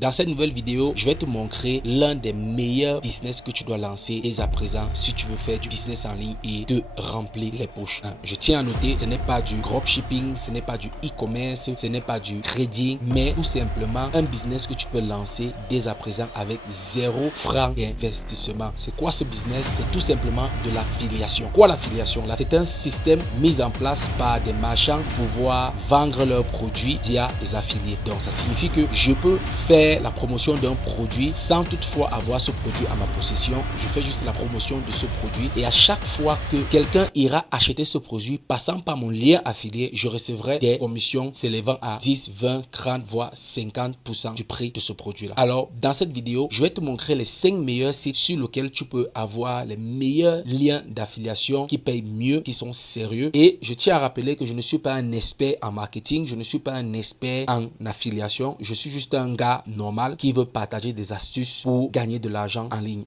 Dans cette nouvelle vidéo, je vais te montrer l'un des meilleurs business que tu dois lancer dès à présent si tu veux faire du business en ligne et te remplir les poches. Je tiens à noter, ce n'est pas du dropshipping, ce n'est pas du e-commerce, ce n'est pas du trading, mais tout simplement un business que tu peux lancer dès à présent avec 0 francs d'investissement. C'est quoi ce business? C'est tout simplement de l'affiliation. Quoi l'affiliation? Là, c'est un système mis en place par des marchands pour pouvoir vendre leurs produits via des affiliés. Donc, ça signifie que je peux faire la promotion d'un produit sans toutefois avoir ce produit à ma possession. Je fais juste la promotion de ce produit et à chaque fois que quelqu'un ira acheter ce produit passant par mon lien affilié, je recevrai des commissions s'élevant à 10, 20, 30 voire 50% du prix de ce produit là. Alors dans cette vidéo, je vais te montrer les 5 meilleurs sites sur lesquels tu peux avoir les meilleurs liens d'affiliation qui payent mieux, qui sont sérieux. Et je tiens à rappeler que je ne suis pas un expert en marketing, je ne suis pas un expert en affiliation, je suis juste un gars normal qui veut partager des astuces pour gagner de l'argent en ligne.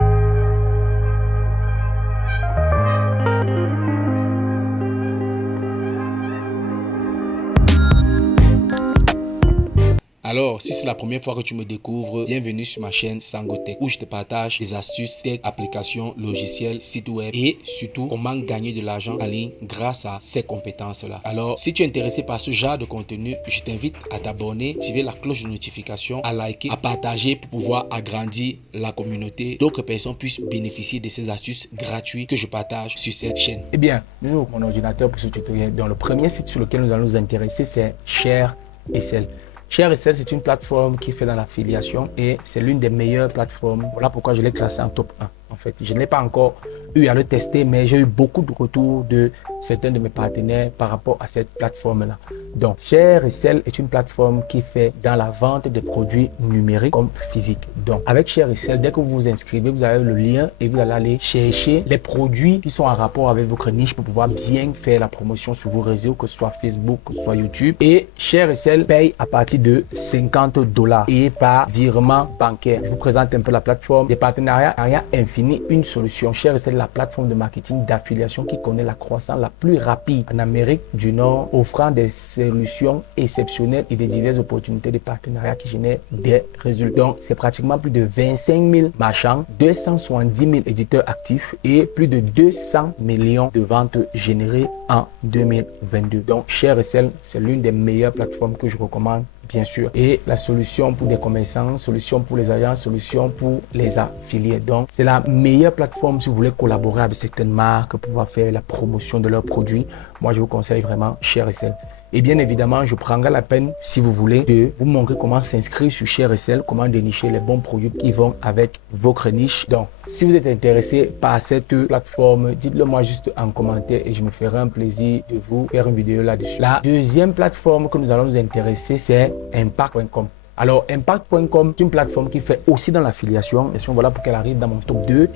Alors, si c'est la première fois que tu me découvres, bienvenue sur ma chaîne Sangotech où je te partage des astuces, tech, applications, logiciels, sites web et surtout comment gagner de l'argent en ligne grâce à ces compétences-là. Alors, si tu es intéressé par ce genre de contenu, je t'invite à t'abonner, activer la cloche de notification, à liker, à partager pour pouvoir agrandir la communauté. D'autres personnes puissent bénéficier de ces astuces gratuites que je partage sur cette chaîne. Eh bien, nous avons mon ordinateur pour ce tutoriel. Donc, le premier site sur lequel nous allons nous intéresser, c'est ShareSell. ShareSell, c'est une plateforme qui fait dans l'affiliation et c'est l'une des meilleures plateformes. Voilà pourquoi je l'ai classé en top 1. En fait, je n'ai pas encore eu à le tester, mais j'ai eu beaucoup de retours de certains de mes partenaires par rapport à cette plateforme-là. Donc, ShareSell est une plateforme qui fait dans la vente des produits numériques comme physiques. Donc, avec ShareSell, dès que vous vous inscrivez, vous avez le lien et vous allez aller chercher les produits qui sont en rapport avec votre niche pour pouvoir bien faire la promotion sur vos réseaux, que ce soit Facebook, que ce soit YouTube. Et ShareSell paye à partir de $50 et par virement bancaire. Je vous présente un peu la plateforme. Des partenariats infinis, une solution. ShareSell est la plateforme de marketing d'affiliation qui connaît la croissance la plus rapide en Amérique du Nord, offrant des solutions exceptionnelles et des diverses opportunités de partenariat qui génèrent des résultats. Donc, c'est pratiquement plus de 25 000 marchands, 270 000 éditeurs actifs et plus de 200 millions de ventes générées en 2022. Donc, ShareSell, c'est l'une des meilleures plateformes que je recommande, bien sûr. Et la solution pour des commerçants, solution pour les agents, solution pour les affiliés. Donc, c'est la meilleure plateforme si vous voulez collaborer avec certaines marques pour pouvoir faire la promotion de leurs produits. Moi, je vous conseille vraiment ShareSell. Et bien évidemment, je prendrai la peine, si vous voulez, de vous montrer comment s'inscrire sur ShareSell, comment dénicher les bons produits qui vont avec votre niche. Donc, si vous êtes intéressé par cette plateforme, dites-le moi juste en commentaire et je me ferai un plaisir de vous faire une vidéo là-dessus. La deuxième plateforme que nous allons nous intéresser, c'est Impact.com. Alors, Impact.com, c'est une plateforme qui fait aussi dans l'affiliation. Et voilà pourquoi elle arrive dans mon top 2.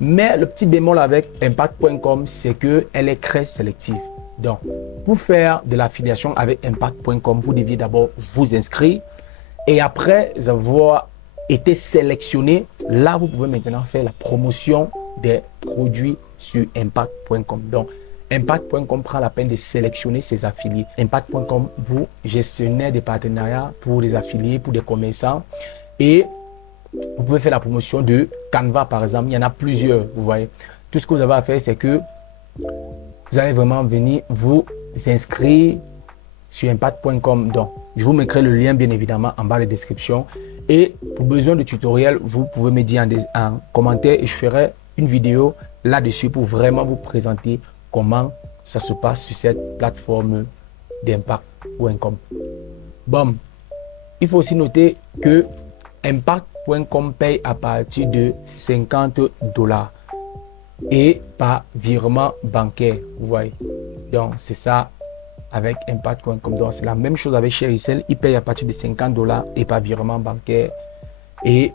Mais le petit bémol avec Impact.com, c'est qu'elle est très sélective. Donc, pour faire de l'affiliation avec Impact.com, vous deviez d'abord vous inscrire et après avoir été sélectionné, là, vous pouvez maintenant faire la promotion des produits sur Impact.com. Donc, Impact.com prend la peine de sélectionner ses affiliés. Impact.com, vous gestionnez des partenariats pour les affiliés, pour des commerçants et vous pouvez faire la promotion de Canva, par exemple. Il y en a plusieurs, vous voyez. Tout ce que vous avez à faire, c'est que vous allez vraiment venir vous inscrire sur impact.com. Donc, je vous mettrai le lien bien évidemment en bas de la description. Et pour besoin de tutoriel, vous pouvez me dire en commentaire et je ferai une vidéo là-dessus pour vraiment vous présenter comment ça se passe sur cette plateforme d'impact.com. Bon, il faut aussi noter que impact.com paye à partir de $50 et par virement bancaire, vous voyez. Donc, c'est ça avec Impact.com. Donc, c'est la même chose avec ShareSell. Il paye à partir de $50 et par virement bancaire. Et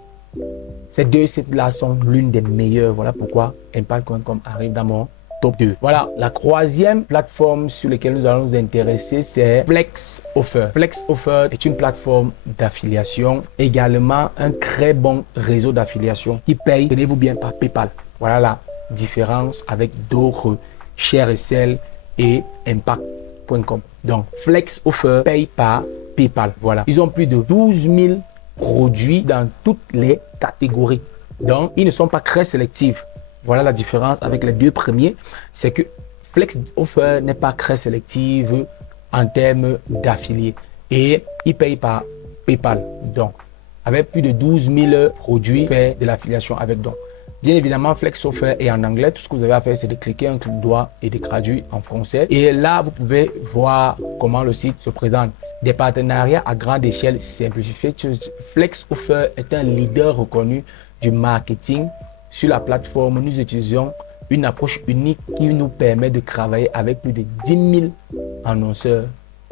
ces deux sites-là sont l'une des meilleures. Voilà pourquoi Impact.com arrive dans mon top 2. Voilà, la troisième plateforme sur laquelle nous allons nous intéresser, c'est FlexOffer. FlexOffer est une plateforme d'affiliation, également un très bon réseau d'affiliation qui paye, tenez-vous bien, par PayPal. Voilà la différence avec d'autres ShareSell et Impact.com. Donc, FlexOffer paye par PayPal. Voilà. Ils ont plus de 12 000 produits dans toutes les catégories. Donc, ils ne sont pas très sélectifs. Voilà la différence avec les deux premiers. C'est que FlexOffer n'est pas très sélective en termes d'affiliés. Et il paye par PayPal. Donc, avec plus de 12 000 produits, fait de l'affiliation avec donc. Bien évidemment, FlexOffer est en anglais. Tout ce que vous avez à faire, c'est de cliquer un clic droit et de traduire en français. Et là, vous pouvez voir comment le site se présente. Des partenariats à grande échelle simplifiés. FlexOffer est un leader reconnu du marketing. Sur la plateforme, nous utilisons une approche unique qui nous permet de travailler avec plus de 10 000 annonceurs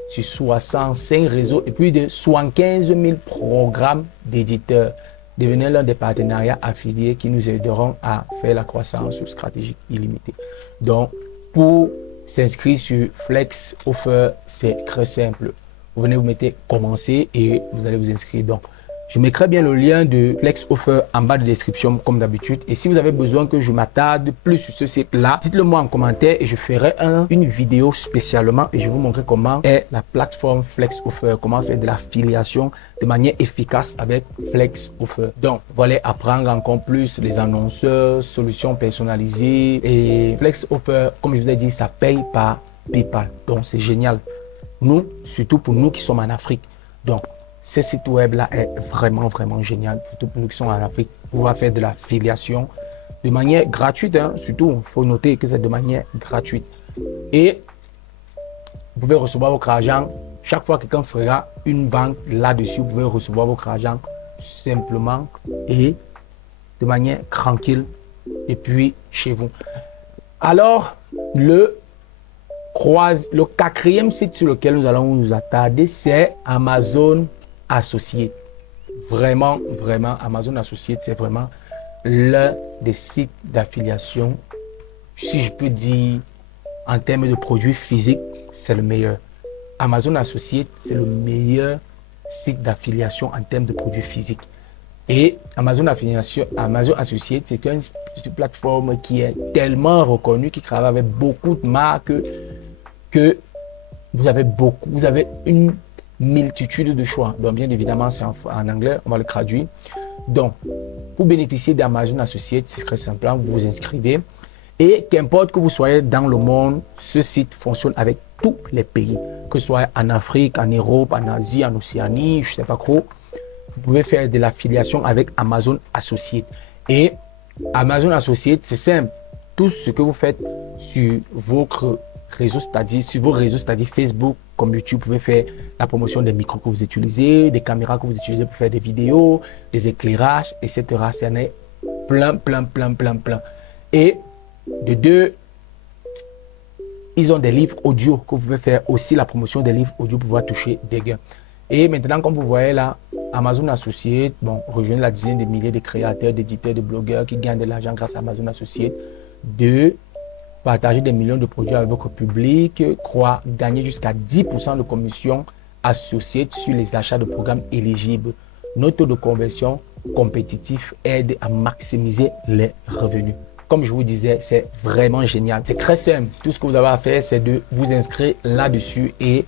sur 65 réseaux et plus de 75 000 programmes d'éditeurs. Devenez l'un des partenariats affiliés qui nous aideront à faire la croissance stratégique illimitée. Donc, pour s'inscrire sur FlexOffer, c'est très simple. Vous venez, vous mettez commencer et vous allez vous inscrire. Donc, je mettrai bien le lien de FlexOffer en bas de description comme d'habitude. Et si vous avez besoin que je m'attarde plus sur ce site-là, dites-le moi en commentaire et je ferai une vidéo spécialement et je vous montrerai comment est la plateforme FlexOffer, comment faire de l'affiliation de manière efficace avec FlexOffer. Donc, vous allez apprendre encore plus les annonceurs, solutions personnalisées et FlexOffer, comme je vous ai dit, ça paye par PayPal. Donc, c'est génial. Nous, surtout pour nous qui sommes en Afrique. Donc, ce site web là est vraiment génial, surtout pour nous qui sommes en Afrique, pour pouvoir faire de l'affiliation de manière gratuite, hein. Surtout, il faut noter que c'est de manière gratuite. Et vous pouvez recevoir votre argent, chaque fois que quelqu'un fera une banque là-dessus, vous pouvez recevoir votre argent simplement et de manière tranquille et puis chez vous. Alors, le quatrième site sur lequel nous allons nous attarder, c'est Amazon Associates. Vraiment, Amazon Associates, c'est vraiment l'un des sites d'affiliation, si je peux dire, en termes de produits physiques, c'est le meilleur. Amazon Associates, c'est le meilleur site d'affiliation en termes de produits physiques. Et Amazon Associates, c'est une plateforme qui est tellement reconnue, qui travaille avec beaucoup de marques, que vous avez une multitude de choix. Donc, bien évidemment, c'est en anglais, on va le traduire. Donc, pour bénéficier d'Amazon Associates, c'est très simple, vous vous inscrivez et qu'importe que vous soyez dans le monde, ce site fonctionne avec tous les pays, que ce soit en Afrique, en Europe, en Asie, en Océanie, je ne sais pas trop. Vous pouvez faire de l'affiliation avec Amazon Associates. Et Amazon Associates, c'est simple. Tout ce que vous faites sur votre réseau, c'est-à-dire sur vos réseaux, c'est-à-dire Facebook, comme YouTube, vous pouvez faire la promotion des micros que vous utilisez, des caméras que vous utilisez pour faire des vidéos, des éclairages, etc. Ça en est plein. Et de deux, ils ont des livres audio que vous pouvez faire aussi la promotion des livres audio pour pouvoir toucher des gains. Et maintenant, comme vous voyez là, Amazon Associates, rejoignez la dizaine de milliers de créateurs, d'éditeurs, de blogueurs qui gagnent de l'argent grâce à Amazon Associates. Deux, partager des millions de produits avec votre public, gagner jusqu'à 10% de commission associée sur les achats de programmes éligibles. Notre taux de conversion compétitif aide à maximiser les revenus. Comme je vous disais, c'est vraiment génial. C'est très simple. Tout ce que vous avez à faire, c'est de vous inscrire là-dessus et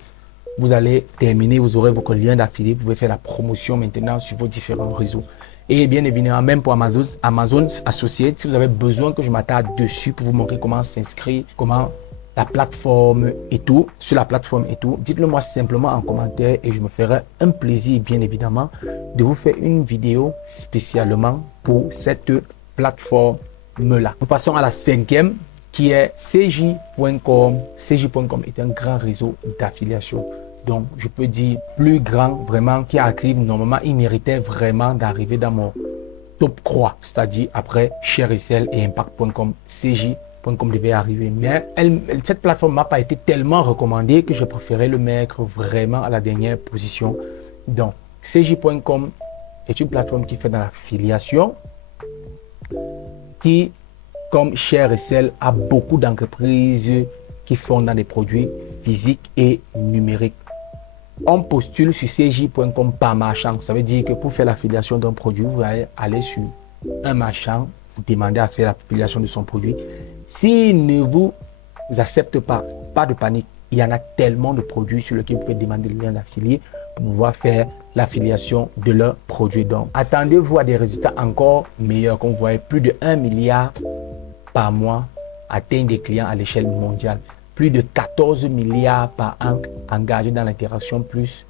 vous allez terminer. Vous aurez votre lien d'affilié. Vous pouvez faire la promotion maintenant sur vos différents réseaux. Et bien évidemment, même pour Amazon Associates, si vous avez besoin que je m'attarde dessus pour vous montrer comment s'inscrire, comment la plateforme et tout, sur la plateforme et tout, dites-le moi simplement en commentaire et je me ferai un plaisir, bien évidemment, de vous faire une vidéo spécialement pour cette plateforme-là. Nous passons à la cinquième qui est CJ.com. CJ.com est un grand réseau d'affiliation. Donc, je peux dire plus grand, vraiment, qui arrive. Normalement, il méritait vraiment d'arriver dans mon top croix, c'est-à-dire après ShareSell et Impact.com. CJ.com devait arriver. Mais cette plateforme n'a pas été tellement recommandée que je préférais le mettre vraiment à la dernière position. Donc, CJ.com est une plateforme qui fait dans l'affiliation, qui, comme ShareSell, a beaucoup d'entreprises qui font dans des produits physiques et numériques. On postule sur CJ.com par marchand. Ça veut dire que pour faire l'affiliation d'un produit, vous allez aller sur un marchand, vous demandez à faire l'affiliation de son produit. S'il ne vous accepte pas de panique. Il y en a tellement de produits sur lesquels vous pouvez demander le lien d'affilié pour pouvoir faire l'affiliation de leurs produits. Donc, attendez-vous à des résultats encore meilleurs. Comme vous voyez, plus de 1 milliard par mois atteignent des clients à l'échelle mondiale. Plus de 14 milliards par an engagés dans l'interaction plus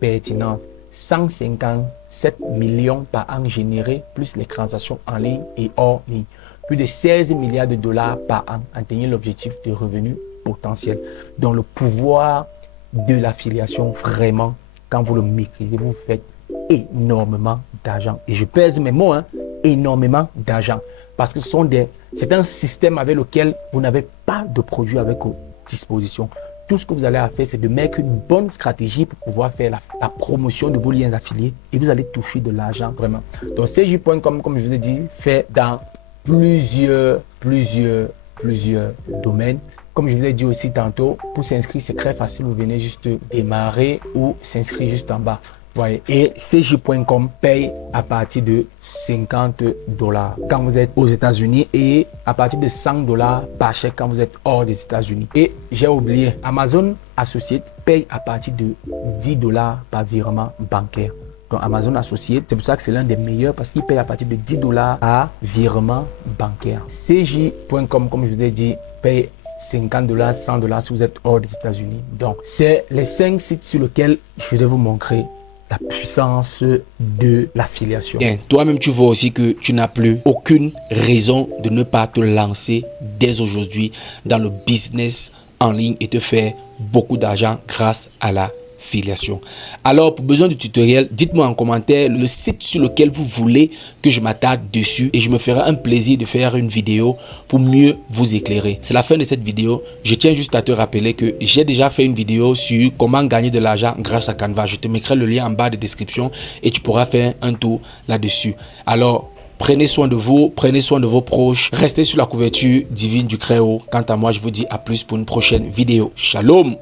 pertinente. 157 millions par an générés, plus les transactions en ligne et hors ligne. Plus de 16 milliards de dollars par an, atteignant l'objectif de revenus potentiels. Donc le pouvoir de l'affiliation, vraiment, quand vous le maîtrisez, vous faites énormément d'argent. Et je pèse mes mots, hein, énormément d'argent. Parce que c'est un système avec lequel vous n'avez pas de produit avec vos dispositions. Tout ce que vous allez faire, c'est de mettre une bonne stratégie pour pouvoir faire la promotion de vos liens affiliés et vous allez toucher de l'argent vraiment. Donc, CJ.com, comme je vous ai dit, fait dans plusieurs domaines. Comme je vous ai dit aussi tantôt, pour s'inscrire, c'est très facile. Vous venez juste démarrer ou s'inscrire juste en bas. Voyez. Et CJ.com paye à partir de 50 $ quand vous êtes aux États-Unis et à partir de 100 $ par chèque quand vous êtes hors des États-Unis. Et j'ai oublié, Amazon Associates paye à partir de 10 $ par virement bancaire. Donc Amazon Associates, c'est pour ça que c'est l'un des meilleurs parce qu'il paye à partir de 10 $ à virement bancaire. CJ.com, comme je vous ai dit, paye 50 $, 100 $ si vous êtes hors des États-Unis. Donc, c'est les 5 sites sur lesquels je vais vous montrer la puissance de l'affiliation. Toi-même, tu vois aussi que tu n'as plus aucune raison de ne pas te lancer dès aujourd'hui dans le business en ligne et te faire beaucoup d'argent grâce à la affiliation. Alors, pour besoin du tutoriel, dites-moi en commentaire le site sur lequel vous voulez que je m'attarde dessus et je me ferai un plaisir de faire une vidéo pour mieux vous éclairer. C'est la fin de cette vidéo. Je tiens juste à te rappeler que j'ai déjà fait une vidéo sur comment gagner de l'argent grâce à Canva. Je te mettrai le lien en bas de description et tu pourras faire un tour là-dessus. Alors, prenez soin de vous, prenez soin de vos proches, restez sur la couverture divine du Créo. Quant à moi, je vous dis à plus pour une prochaine vidéo. Shalom!